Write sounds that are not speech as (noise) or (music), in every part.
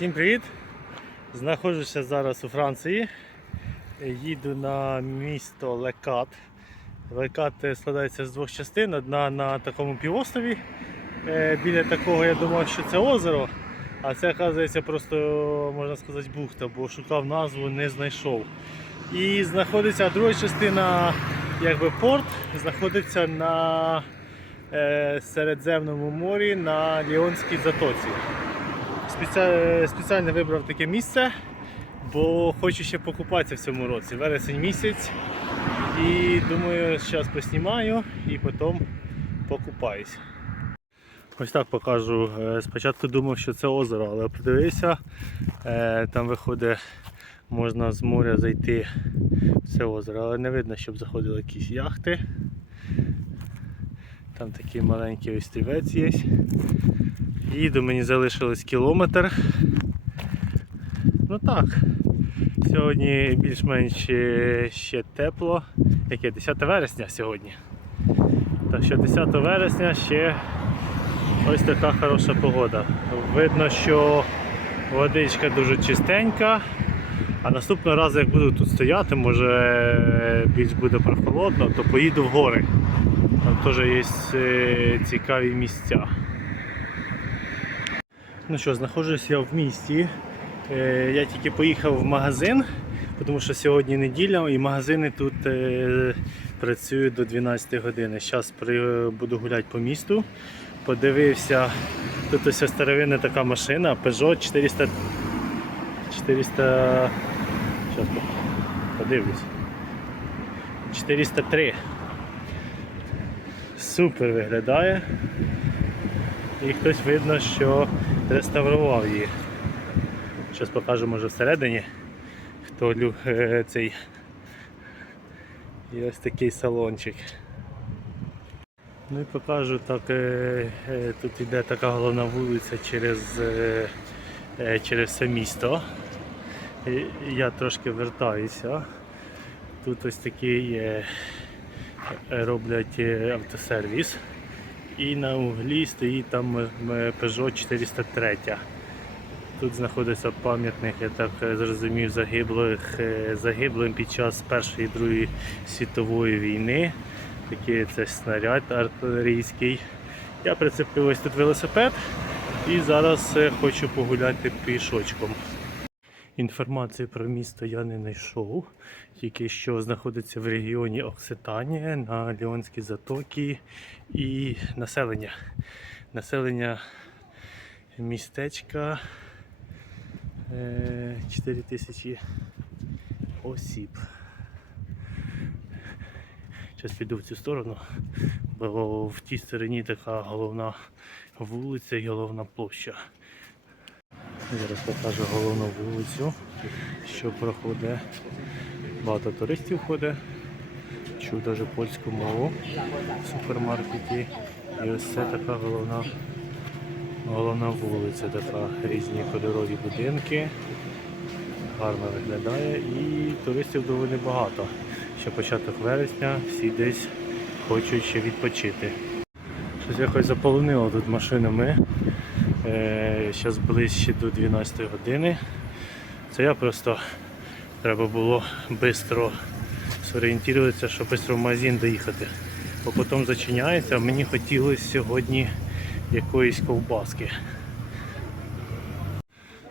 Всім привіт! Знаходжуся зараз у Франції. Їду на місто Лекат. Лекат е, складається з двох частин. Одна на такому півострові. Е, Біля такого я думав, що це озеро, а це, оказується, просто можна сказати, бухта, бо шукав назву, не знайшов. І знаходиться друга частина, якби порт, знаходиться на е, Середземному морі на Ліонській затоці. Спеціально, вибрав таке місце, бо хочу ще покупатися в цьому році. Вересень місяць. І думаю, зараз поснімаю і потім покупаюсь. Ось так покажу. Е, Спочатку думав, що це озеро, але подивився, е, там виходить, можна з моря зайти в це озеро, але не видно, щоб заходили якісь яхти. Там такий маленький острівець є. Їду, мені залишилось кілометр. Ну так. Сьогодні більш-менш е, ще тепло. Яке 10 вересня сьогодні. Так що 10 вересня ще ось така хороша погода. Видно, що водичка дуже чистенька. А наступного разу, як буду тут стояти, може е, більш буде прохолодно, то поїду в гори. Там теж є е, цікаві місця. Ну що, знаходжусь я в місті. Е, Я тільки поїхав в магазин, тому що сьогодні неділя і магазини тут е, працюють до 12 години. Зараз буду гуляти по місту. Подивився, тут ось старовинна така машина Peugeot 400. 400. Зараз подивлюсь. 403. Супер виглядає. І хтось видно, що реставрував її. Зараз покажу може всередині, хто лю е, цей. І ось такий салончик. Ну і покажу так, е, е, тут йде така головна вулиця через, через все місто. Я трошки вертаюся. Тут ось такий роблять е, автосервіс. І на углі стоїть там е, Peugeot 403. Тут знаходиться пам'ятник, я так е, зрозумів, загиблих, загиблим під час Першої і Другої світової війни. Такий це снаряд артилерійський. Я прицепив ось тут велосипед і зараз хочу погуляти пішочком. Інформації про місто я не знайшов, тільки що знаходиться в регіоні Окситанія на Ліонській затокі і населення. Населення містечка е, 4 тисячі осіб. Зараз піду в цю сторону, бо в тій стороні така головна вулиця і головна площа. Зараз покажу головну вулицю, що проходить. Багато туристів ходить. Чув навіть польську мову в супермаркеті. І ось це така головна, головна вулиця, така різні кольорові будинки. Гарно виглядає і туристів доволі багато. Ще початок вересня, всі десь хочуть ще відпочити. Щось якось заполонило тут машинами. Зараз ближче до 12 години. Це я просто треба було швидко зорієнтуватися, щоб швидко в магазин доїхати. Бо потім зачиняється, а мені хотілося сьогодні якоїсь ковбаски.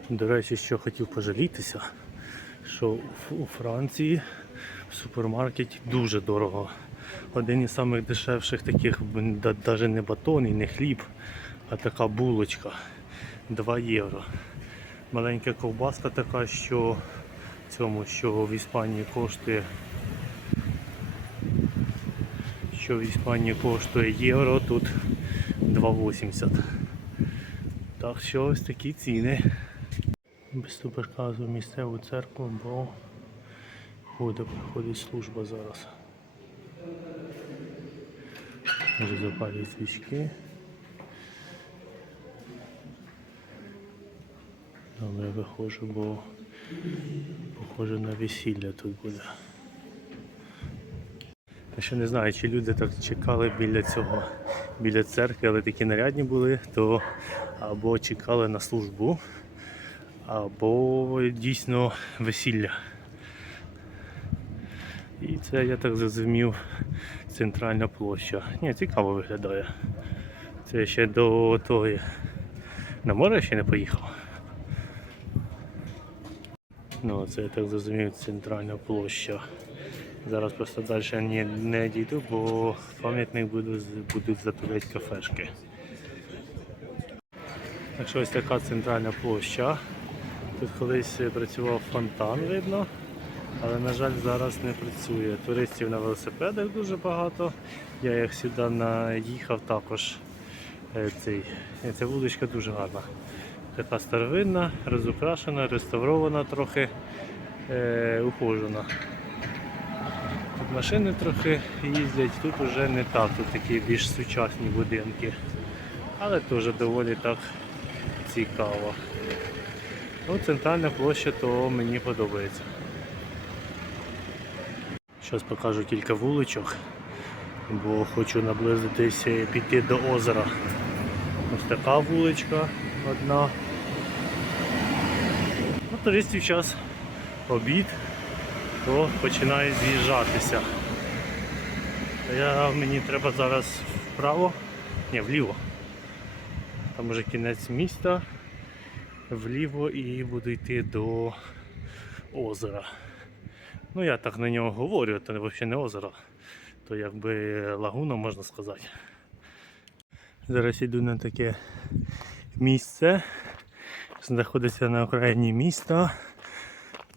До речі, що хотів пожалітися, що у Франції в супермаркеті дуже дорого. Один із самих дешевших таких, навіть не батон і не хліб, а така булочка 2 євро. Маленька ковбаска така, що в цьому, що в Іспанії коштує. Що в Іспанії коштує євро, тут 2,80. Так що ось такі ціни. Без показую місцеву церкву, бо буде проходить служба зараз. Вже запалюють свічки. Добре, я виходжу, бо похоже на весілля тут буде. Я ще не знаю, чи люди так чекали біля цього, біля церкви, але такі нарядні були, то або чекали на службу, або дійсно весілля. І це, я так зрозумів, центральна площа. Ні, цікаво виглядає. Це ще до того. На море ще не поїхав. Ну, це я так зрозумів, центральна площа. Зараз просто далі не, не дійду, бо пам'ятник буду, будуть затуляти кафешки. Так що ось така центральна площа. Тут колись працював фонтан, видно, але, на жаль, зараз не працює. Туристів на велосипедах дуже багато. Я як сюди наїхав також. е, Цей. Ця вуличка дуже гарна. Така старовинна, розукрашена, реставрована трохи, е, ухожена. Тут машини трохи їздять, тут вже не так, тут такі більш сучасні будинки. Але теж доволі так цікаво. Ну, центральна площа, то мені подобається. Зараз покажу кілька вуличок, бо хочу наблизитись і піти до озера. Ось така вуличка одна. Ну, туристів час обід, то починає з'їжджатися. Я, мені треба зараз вправо, ні, вліво. Там уже кінець міста, вліво і буду йти до озера. Ну я так на нього говорю, це взагалі не озеро, то якби лагуна можна сказати. Зараз йду на таке місце, знаходиться на окраїні міста,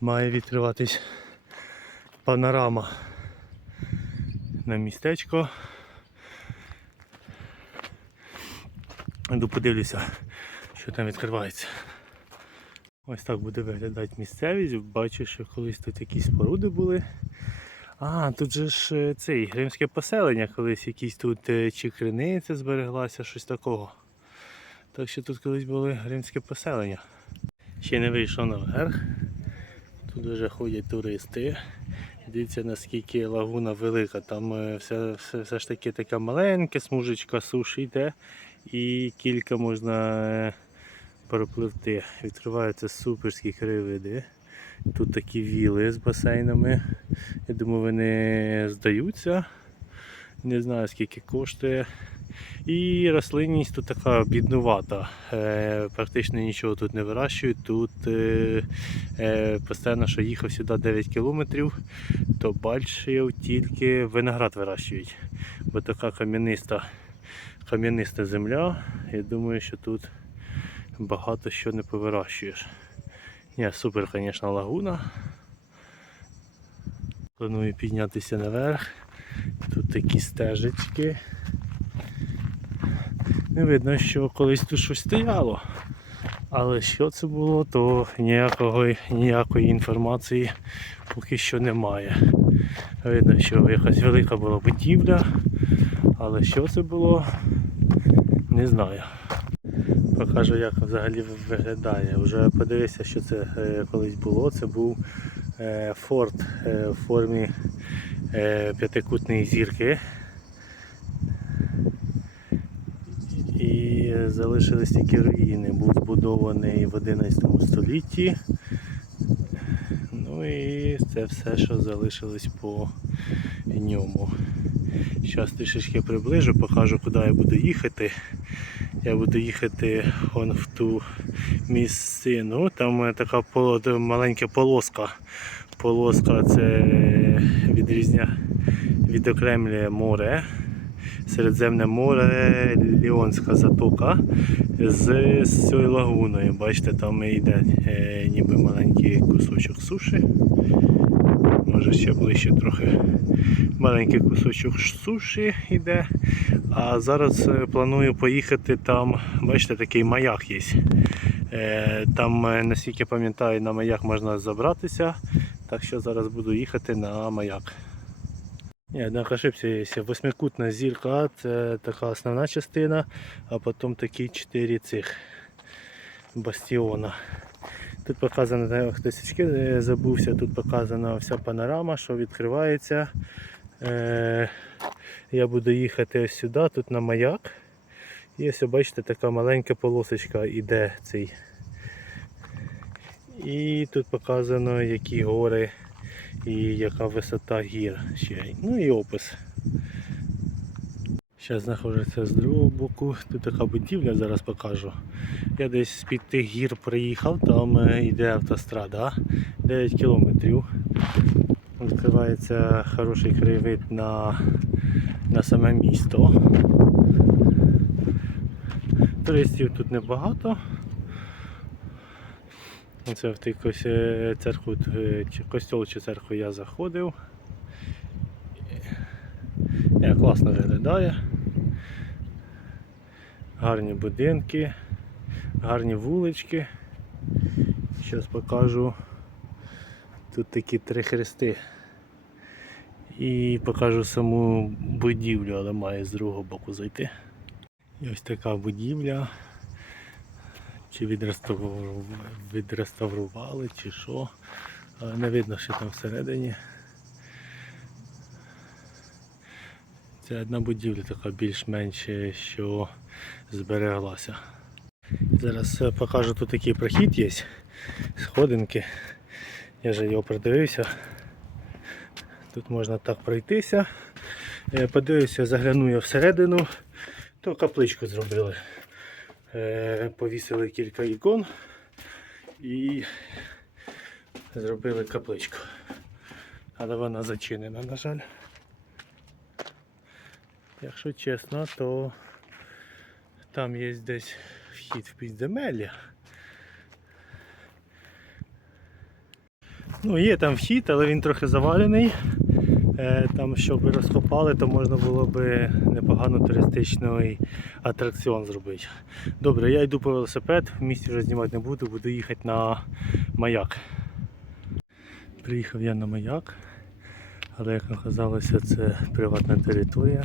має відкриватись панорама на містечко. Йду подивлюся, що там відкривається. Ось так буде виглядати місцевість. Бачу, що колись тут якісь споруди були. А, тут же ж е, цей римське поселення, колись якісь тут е, чи криниця збереглася, щось такого. Так що тут колись були римське поселення. Ще не вийшов наверх. Тут вже ходять туристи. Дивіться наскільки лагуна велика. Там е, все, все, все ж таки така маленька смужечка суші йде і кілька можна е, перепливти. Відкриваються суперські краєвиди. Тут такі віли з басейнами. Я думаю, вони здаються. Не знаю скільки коштує. І рослинність тут така біднувата. Е, практично нічого тут не вирощують. Тут е, е, постійно, що їхав сюди 9 кілометрів, то бачив тільки виноград вирощують. Бо така кам'яниста, кам'яниста земля. Я думаю, що тут багато що не повирощуєш. Ні, супер, звісно, лагуна. Планую піднятися наверх. Тут такі стежечки. Не видно, що колись тут щось стояло. Але що це було, то ніякої, ніякої інформації поки що немає. Видно, що якась велика була будівля, але що це було, не знаю. Покажу, як взагалі виглядає. Вже подивився, що це е, колись було. Це був е, форт е, в формі п'ятикутної зірки. І залишились тільки руїни. Був збудований в 11 столітті. Ну і це все, що залишилось по ньому. Зараз трішечки приближу, покажу, куди я буду їхати. Я буду їхати вон в ту місцину. Там така маленька полоска. Полоска це відрізня, відокремлює море. Середземне море, Ліонська затока з, цією лагуною. Бачите, там йде е, ніби маленький кусочок суші. Може ще ближче трохи маленький кусочок суші йде. А зараз е, планую поїхати там, бачите, такий маяк є. Е, Там, е, наскільки пам'ятаю, на маяк можна забратися. Так що зараз буду їхати на маяк. Ні, однак ошибся, є восьмикутна зірка, це така основна частина, а потім такі чотири цих бастіона. Тут показано, хтось очки забувся, тут показана вся панорама, що відкривається. Е, я буду їхати ось сюди, тут на маяк. І ось бачите, така маленька полосочка іде цей. І тут показано, які гори і яка висота гір ще. Ну і опис. Зараз знаходжуся з другого боку. Тут така будівля, зараз покажу. Я десь з-під тих гір приїхав, там е, йде автострада 9 кілометрів. Відкривається хороший краєвид на, на саме місто. Туристів тут небагато. Оце в кось- е, церкву, е, чи костьол чи церкву я заходив. Як класно виглядає. Гарні будинки, гарні вулички. Зараз покажу. Тут такі три хрести. І покажу саму будівлю, але має з другого боку зайти. І ось така будівля. Чи відреставрували, чи що. Але не видно, що там всередині. Це одна будівля така більш-менш, е, що збереглася. Зараз е, покажу тут такий прохід є. Сходинки. Я вже його придивився. Тут можна так пройтися. Е, Подивився, загляну я всередину, то капличку зробили. Е, Повісили кілька ікон і зробили капличку. Але вона зачинена, на жаль. Якщо чесно, то там є десь вхід в підземелля. Ну, є там вхід, але він трохи завалений. Е, Там, щоб розкопали, то можна було би непогано туристичний атракціон зробити. Добре, я йду по велосипед, в місті вже знімати не буду, буду їхати на маяк. Приїхав я на маяк, але як оказалося, це приватна територія.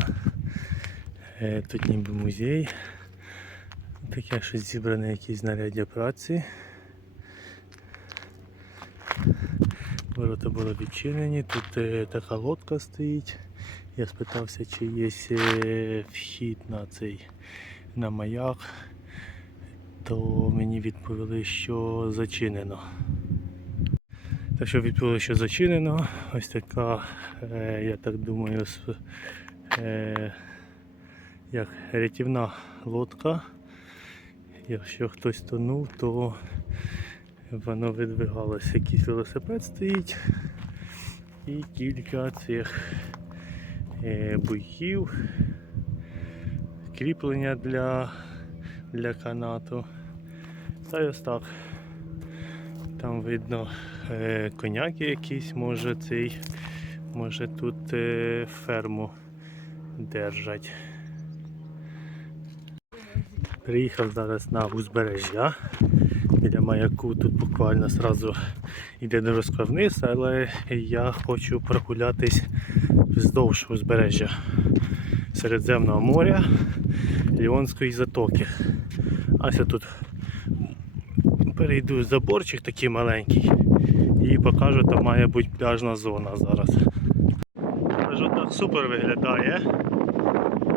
Е, Тут ніби музей. Таке щось зібране якісь знаряддя праці. Ворота були відчинені, тут така лодка стоїть. Я спитався, чи є е, вхід на цей на маяк, то мені відповіли, що зачинено. Так що відповіли, що зачинено. Ось така, е, я так думаю, е, як рятівна лодка. Якщо хтось тонув, то воно видвигалося. Якийсь велосипед стоїть і кілька цих е, буйків, кріплення для, для канату. Та й ось так. Там видно е, коняки якісь, може цей, може тут е, ферму держать. Приїхав зараз на узбережжя. Маяку тут буквально сразу йде дорожка вниз, але я хочу прогулятись вздовж узбережжя Середземного моря, Ліонської затоки. Ася тут перейду заборчик такий маленький і покажу, там має бути пляжна зона зараз. Кажу, так супер виглядає.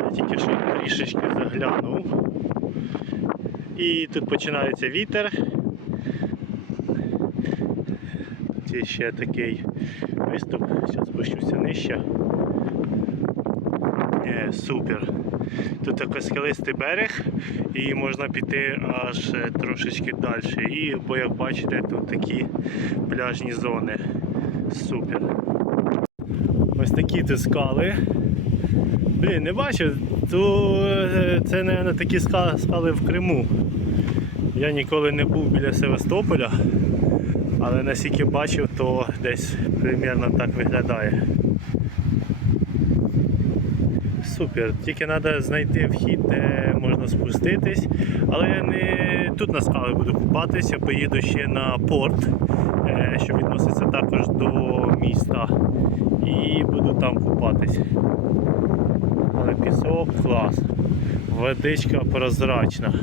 Я тільки що трішечки заглянув. І тут починається вітер. Тут ще такий виступ, зараз спущуся нижче. Е, супер. Тут такий скелистий берег і можна піти аж е, трошечки далі. І, бо як бачите, тут такі пляжні зони. Супер. Ось такі тут скали. Блін, не бачив, е, це, мабуть, такі скали в Криму. Я ніколи не був біля Севастополя, але наскільки бачив, то десь примерно так виглядає. Супер, тільки треба знайти вхід, де можна спуститись. Але я не тут на скали буду купатись, я поїду ще на порт, е, що відноситься також до міста. І буду там купатись. Але пісок клас. Водичка прозрачна.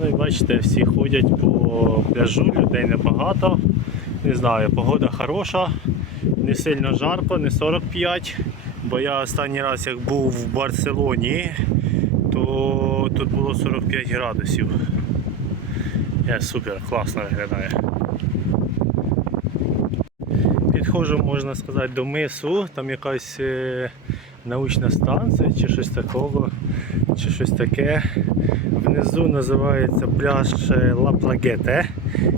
Ну і бачите, всі ходять по пляжу, людей небагато. Не знаю, погода хороша, не сильно жарко, не 45. Бо я останній раз як був в Барселоні, то тут було 45 градусів. Я супер, класно виглядає. Підходжу, можна сказати, до мису, там якась е, научна станція чи щось такого, чи щось таке. Внизу називається пляж е, Ла Плагете.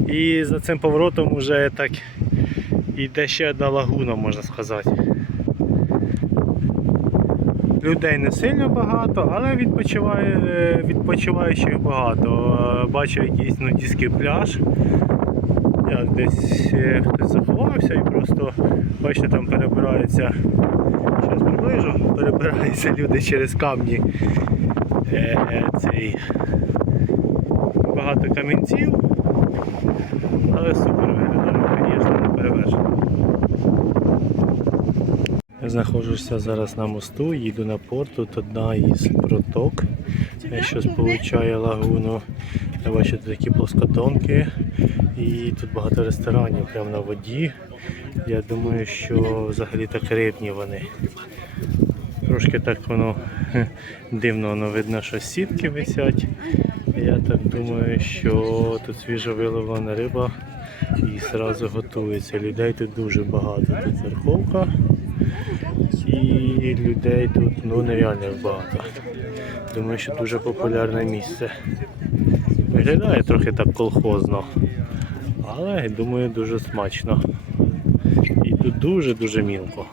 І за цим поворотом вже так йде ще одна лагуна, можна сказати. Людей не сильно багато, але відпочиває, е, відпочиваючих багато. Е, Бачу якийсь нудистський пляж. Як десь хтось заховався і просто, бачите, там перебираються. Зараз перебираються люди через камні. Е, е, цей, багато камінців. Але супер виглядає, звісно, не перевершено. Знаходжуся зараз на мосту, їду на порт, тут одна із проток, е, що сполучає лагуну. Тут такі плоскодонки і тут багато ресторанів прямо на воді. Я думаю, що взагалі так рибні вони. Трошки так воно (laughs) дивно воно видно, що сітки висять. Я так думаю, що тут свіжо виловлена риба і одразу готується. Людей тут дуже багато. Тут верховка. І людей тут ну нереально багато. Думаю, що дуже популярне місце. Виглядає трохи так колхозно, але думаю дуже смачно. І тут дуже-дуже мілко.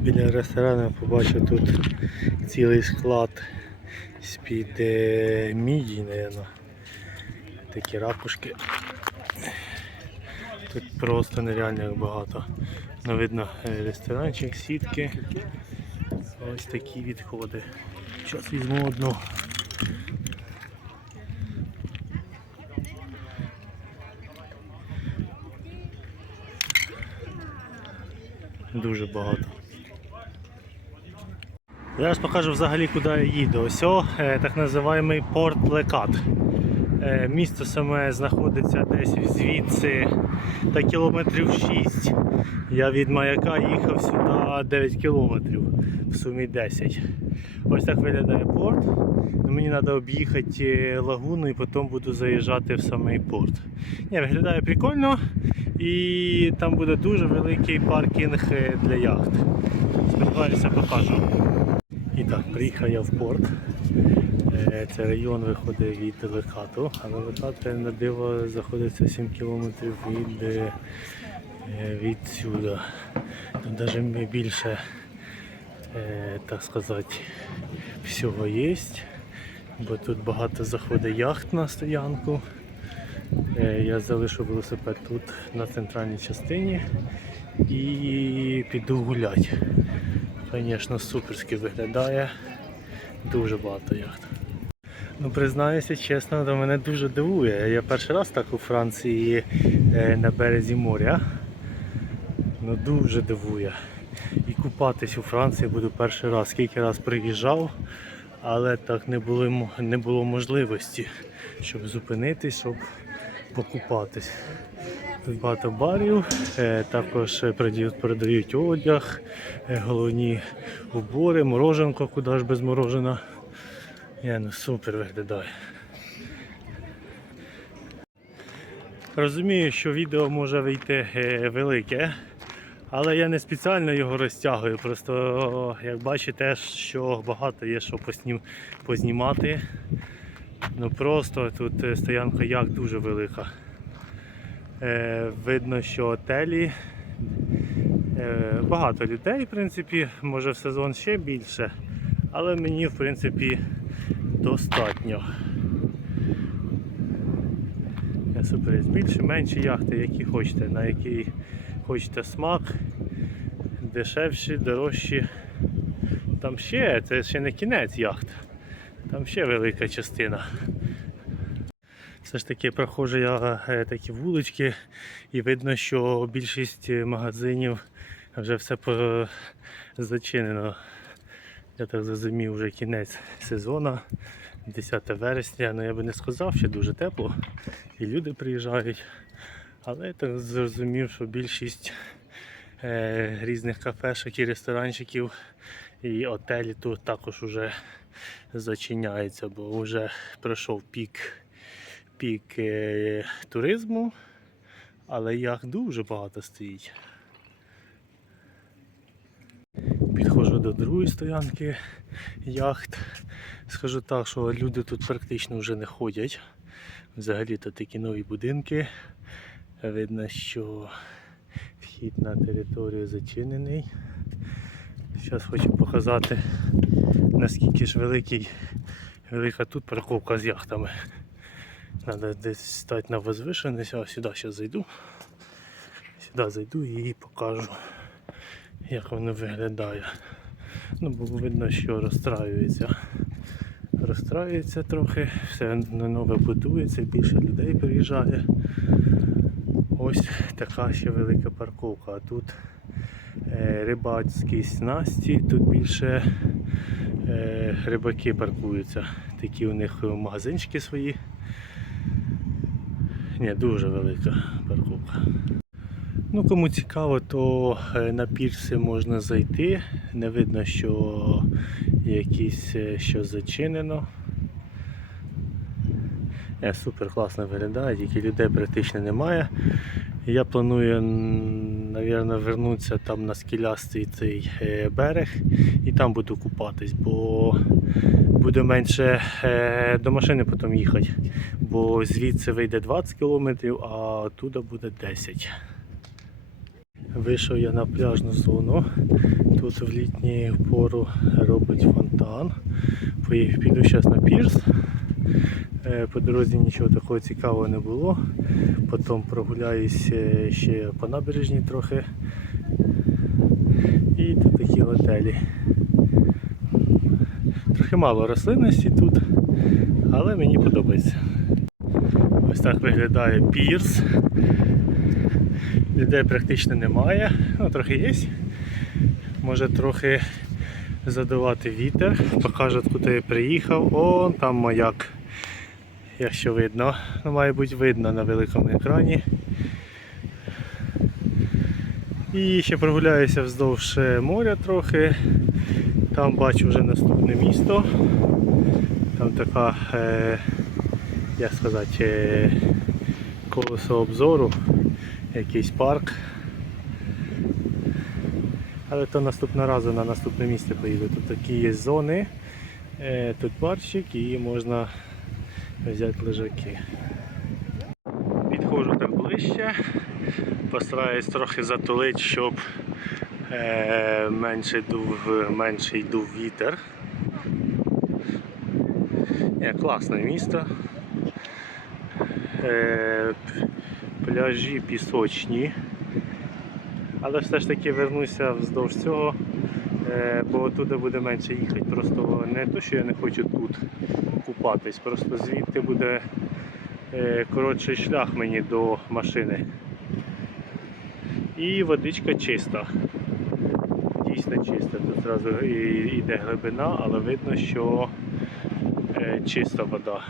Біля ресторану побачив тут цілий склад з-під міді, мабуть. Такі ракушки. Тут просто нереально як багато. Ну, видно е, ресторанчик, сітки. Ось такі відходи. Зараз візьму одну. Дуже багато. Зараз покажу взагалі, куди я їду. Ось о, е, так називаємий порт Лекат. Е, Місто саме знаходиться десь звідси та кілометрів 6. Я від маяка їхав сюди 9 кілометрів, в сумі 10. Ось так виглядає порт. Ну, Мені треба об'їхати лагуну і потім буду заїжджати в самий порт. Ні, виглядає прикольно і там буде дуже великий паркінг е, для яхт. Сподіваюся, покажу. Так, приїхав я в порт. Е, Це район виходить від Лекату, але Лекат е, на диво знаходиться 7 кілометрів від, е, від сюди. Тут навіть більше, так сказати, всього є, бо тут багато заходить яхт на стоянку. Я залишу велосипед тут на центральній частині і піду гуляти. Звісно, суперськи виглядає. Дуже багато яхт. Ну, признаюся чесно, то мене дуже дивує. Я перший раз так у Франції е, на березі моря. Ну дуже дивує. І купатись у Франції буду перший раз. Скільки раз приїжджав, але так не було, не було можливості, щоб зупинитись, щоб покупатись. Багато барів, е, також продають, одяг, е, головні убори, мороженко, куди ж без морожена. Я ну супер виглядає. Розумію, що відео може вийти е, велике, але я не спеціально його розтягую. Просто, як бачите, що багато є що поснім, познімати. Ну просто тут стоянка як дуже велика. Е, видно, що отелі. Е, багато людей, в принципі, може в сезон ще більше, але мені, в принципі, достатньо. Я супер більше, менші яхти, які хочете, на який хочете смак, дешевші, дорожчі. Там ще, це ще не кінець яхт, там ще велика частина. Все ж таки проходжу я е, такі вулички і видно, що більшість магазинів вже все зачинено. Я так зрозумів, вже кінець сезону, 10 вересня. Ну я би не сказав, що дуже тепло і люди приїжджають. Але я так зрозумів, що більшість е, різних кафешок і ресторанчиків і отелі тут також вже зачиняються, бо вже пройшов пік пік е, туризму, але яхт дуже багато стоїть. Підходжу до другої стоянки яхт. Скажу так, що люди тут практично вже не ходять. Взагалі то такі нові будинки. Видно, що вхід на територію зачинений. Зараз хочу показати наскільки ж великий, велика тут парковка з яхтами. Треба десь стати на возвишеність, а сюди зараз зайду. Сюди зайду і покажу, як воно виглядає. Ну, бо видно, що розстраюється. Розстраюється трохи, все на нове будується, більше людей приїжджає. Ось така ще велика парковка. А тут е, рибацькі снасті, тут більше е, рибаки паркуються. Такі у них магазинчики свої. Ні, дуже велика парковка. Ну, кому цікаво, то е, на пірси можна зайти. Не видно, що якісь е, що зачинено. Е, супер класно виглядає, тільки людей практично немає. Я планую, напевно, вернутися там на скелястий цей е, берег і там буду купатись, бо буде менше е, до машини потім їхати. Бо звідси вийде 20 кілометрів, а оттуда буде 10. Вийшов я на пляжну зону. Тут в літню пору робить фонтан. Піду зараз на пірс. Е, По дорозі нічого такого цікавого не було. Потім прогуляюсь е, ще по набережні трохи. І тут такі готелі. Трохи мало рослинності тут, але мені подобається. Ось так виглядає пірс. Людей практично немає, ну трохи є. Може трохи задавати вітер. Покажу, куди я приїхав. О, там маяк. Якщо видно, ну, має бути видно на великому екрані. І ще прогуляюся вздовж моря трохи. Там бачу вже наступне місто. Там така, е, як сказати, е, колесо обзору, якийсь парк. Але то наступного разу на наступне місце поїду. Тут такі є зони, е, тут барчик і можна взяти лежаки. Підходжу так ближче, постараюсь трохи затулити, щоб е, менше дув, менший дув вітер. Є, класне місто. Е, пляжі пісочні. Але все ж таки вернуся вздовж цього, е, бо туди буде менше їхати. Просто не то, що я не хочу тут купатись, просто звідти буде е, коротший шлях мені до машини. І водичка чиста. Дійсно чиста. Тут зразу і- йде глибина, але видно, що е, чиста вода.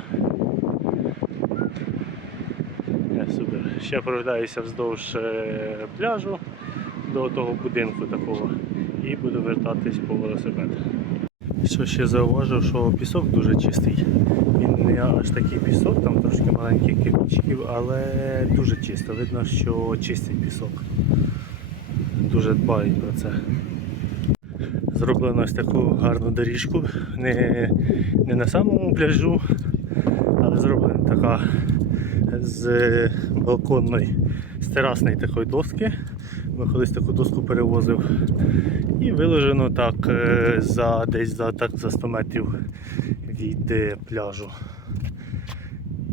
Е, Супер. Ще прогуляюся вздовж е, пляжу до того будинку такого і буду вертатись по велосипед. Що ще зауважив, що пісок дуже чистий. Він не аж такий пісок, там трошки маленьких кирпичків, але дуже чисто. Видно, що чистить пісок. Дуже дбають про це. Зроблено ось таку гарну доріжку. Не, не на самому пляжу, але зроблена така з балконної, з терасної такої доски. Ми колись таку доску перевозив. І виложено так е, за десь за, так, за 100 метрів від е, пляжу.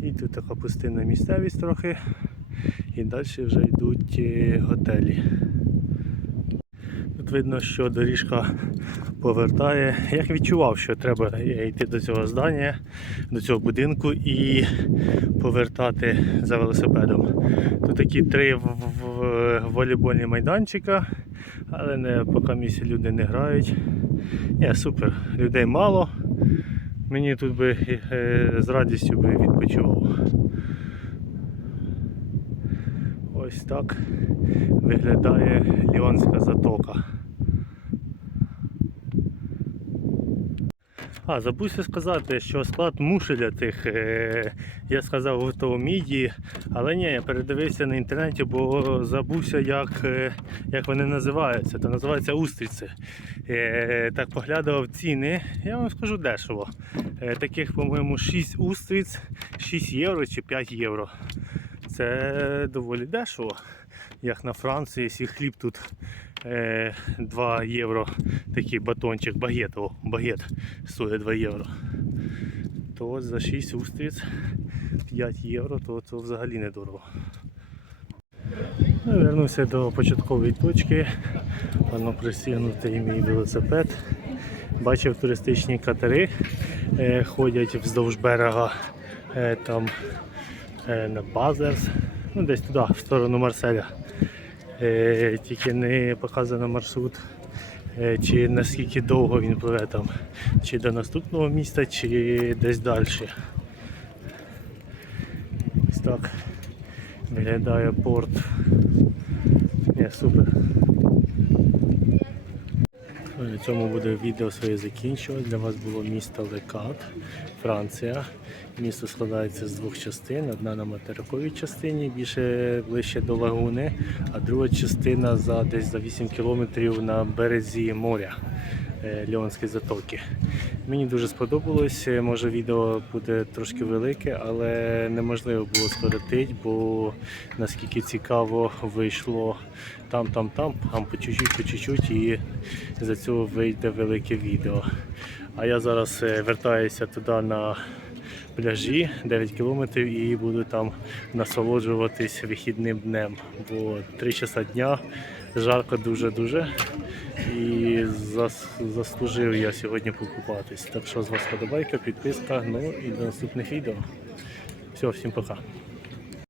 І тут така пустинна місцевість трохи. І далі вже йдуть е, готелі. Тут видно, що доріжка повертає. Я відчував, що треба йти до цього здання, до цього будинку і повертати за велосипедом. Тут такі три в- волейбольні майданчика, але не, поки місці люди не грають. Ні, супер, людей мало. Мені тут би е, з радістю би відпочивав. Ось так виглядає Ліонська затока. А, забувся сказати, що склад мушеля тих, е, я сказав, готово міді, але ні, я передивився на інтернеті, бо забувся, як, е, як вони називаються. То називаються устриці. Е, так поглядав ціни, я вам скажу дешево. Е, таких, по-моєму, 6 устриць, 6 євро чи 5 євро. Це доволі дешево. Як на Франції, якщо хліб тут е, 2 євро, такий батончик, багет, о, багет стоїть 2 євро. То за 6 устриць 5 євро, то це взагалі недорого. Ну, Вернувся до початкової точки. Воно пристігнутий мій велосипед. Бачив туристичні катери, е, ходять вздовж берега е, там е, на Базерс, ну десь туди, в сторону Марселя. Е, тільки не показано маршрут, е, чи наскільки довго він пливе там, чи до наступного міста, чи десь далі. Ось так виглядає порт. Не, супер. На цьому буде відео своє закінчувати. Для вас було місто Лекат, Франція. Місто складається з двох частин. Одна на материковій частині, більше ближче до лагуни, а друга частина за десь за 8 кілометрів на березі моря е, затоки. Мені дуже сподобалось. Е, Може відео буде трошки велике, але неможливо було скоротити, бо наскільки цікаво вийшло там, там, там, там по чуть-чуть, по чуть-чуть, і за цього вийде велике відео. А я зараз е, вертаюся туди на пляжі 9 кілометрів і буду там насолоджуватись вихідним днем. Бо 3 часа дня жарко дуже-дуже. І зас- заслужив я сьогодні покупатись. Так що з вас подобайка, підписка, ну і до наступних відео. Все, всім пока.